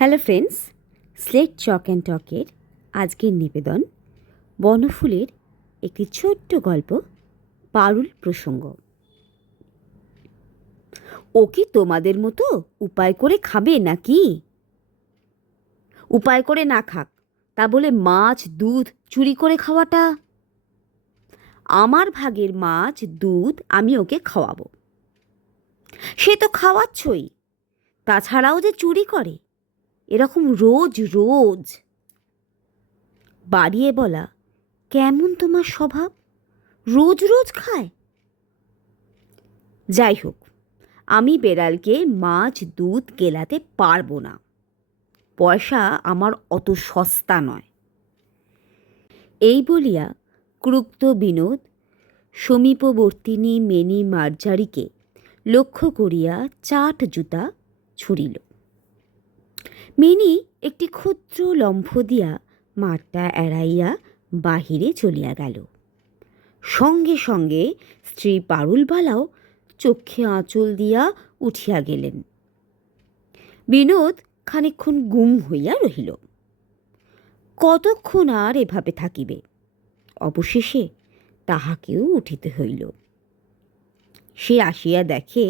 Hello friends, slate chalk and টকের আজকের নিবেদন বনফুলের একটি ছোট্ট গল্প, পারুল প্রসঙ্গ। ও কি তোমাদের মতো উপায় করে খাবে নাকি? উপায় করে না খাক, তা বলে মাছ দুধ চুরি করে খাওয়াটা? আমার ভাগের মাছ দুধ আমি ওকে খাওয়াবো। সে তো খাওয়াচ্ছই, তাছাড়াও যে চুরি করে, এরকম রোজ রোজ। বাড়িয়ে বলা, কেমন তোমার স্বভাব, রোজ রোজ খায়? যাই হোক, আমি বেড়ালকে মাছ দুধ কেলাতে পারবো না, পয়সা আমার অত সস্তা নয়। এই বলিয়া ক্রুপ্ত বিনোদ সমীপবর্তিনী মেনি মার্জারিকে লক্ষ্য করিয়া চাট জুতা ছুড়িল। মেনি একটি ক্ষুদ্র লম্ফ দিয়া মাঠটা এড়াইয়া বাহিরে চলিয়া গেল। সঙ্গে সঙ্গে স্ত্রী পারুলবালাও চক্ষে আঁচল দিয়া উঠিয়া গেলেন। বিনোদ খানিকক্ষণ গুম হইয়া রহিল। কতক্ষণ আর এভাবে থাকিবে? অবশেষে তাহাকেও উঠিতে হইল। সে আসিয়া দেখে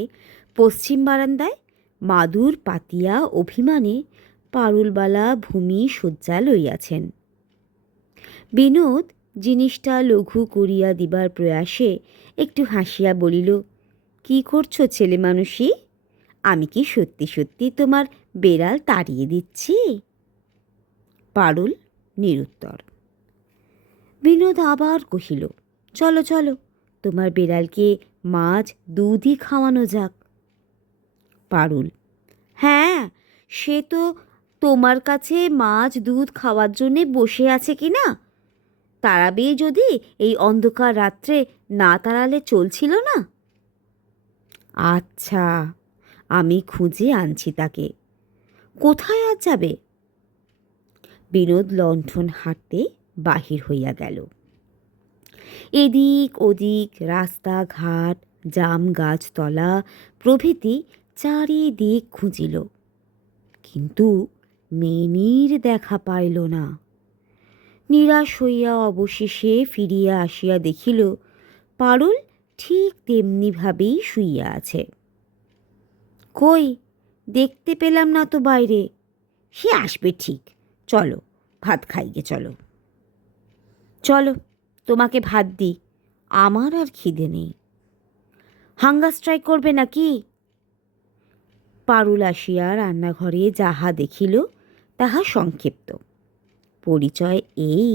পশ্চিম বারান্দায় মাদুর পাতিয়া অভিমানে পারুলবালা ভূমি শয্যা লইয়াছেন। বিনোদ জিনিসটা লঘু করিয়া দিবার প্রয়াসে একটু হাসিয়া বলিল, কি করছো ছেলে মানুষই? আমি কি সত্যি সত্যি তোমার বেড়াল তাড়িয়ে দিচ্ছি? পারুল নিরুত্তর। বিনোদ আবার কহিল, চলো চলো, তোমার বেড়ালকে মাছ দুধই খাওয়ানো যাক। পারুল, হ্যাঁ, সে তো তোমার কাছে মাছ দুধ খাওয়ার জন্যে বসে আছে কি না? তাড়াবে যদি এই অন্ধকার রাত্রে, না তাড়ালে চলছিল না। আচ্ছা, আমি খুঁজে আনছি তাকে। কোথায় আজ যাবে? বিনোদ লণ্ঠন হাঁটতে বাহির হইয়া গেল। এদিক ওদিক রাস্তাঘাট, জাম গাছতলা প্রভৃতি চারিদিক খুঁজিল, কিন্তু মেনির দেখা পাইল না। নিরাশ হইয়া অবশেষে ফিরিয়া আসিয়া দেখিল পারুল ঠিক তেমনিভাবেই শুইয়া আছে। কই, দেখতে পেলাম না তো বাইরে। সে আসবে ঠিক, চলো ভাত খাইগে চলো। চলো, তোমাকে ভাত দিই, আমার আর খিদে নেই। হাঙ্গার স্ট্রাইক করবে নাকি? পারুল আসিয়া রান্নাঘরে যাহা দেখিল তাহা সংক্ষিপ্ত। পরিচয় এই,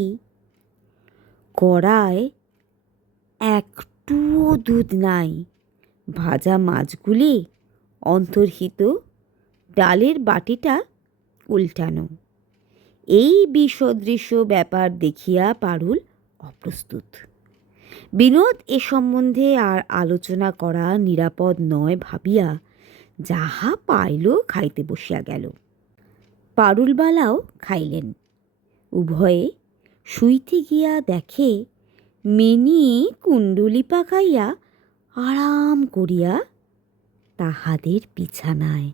কড়ায় একটুও দুধ নাই, ভাজা মাছগুলি অন্তর্হিত, ডালের বাটিটা উল্টানো। এই বিসদৃশ্য ব্যাপার দেখিয়া পারুল অপ্রস্তুত। বিনোদ এ সম্বন্ধে আর আলোচনা করা নিরাপদ নয় ভাবিয়া যাহা পাইল খাইতে বসিয়া গেল। পারুলবালাও খাইলেন। উভয়ে শুইতে গিয়া দেখে মেনি কুণ্ডলি পাকাইয়া আরাম করিয়া তাহাদের বিছানায়।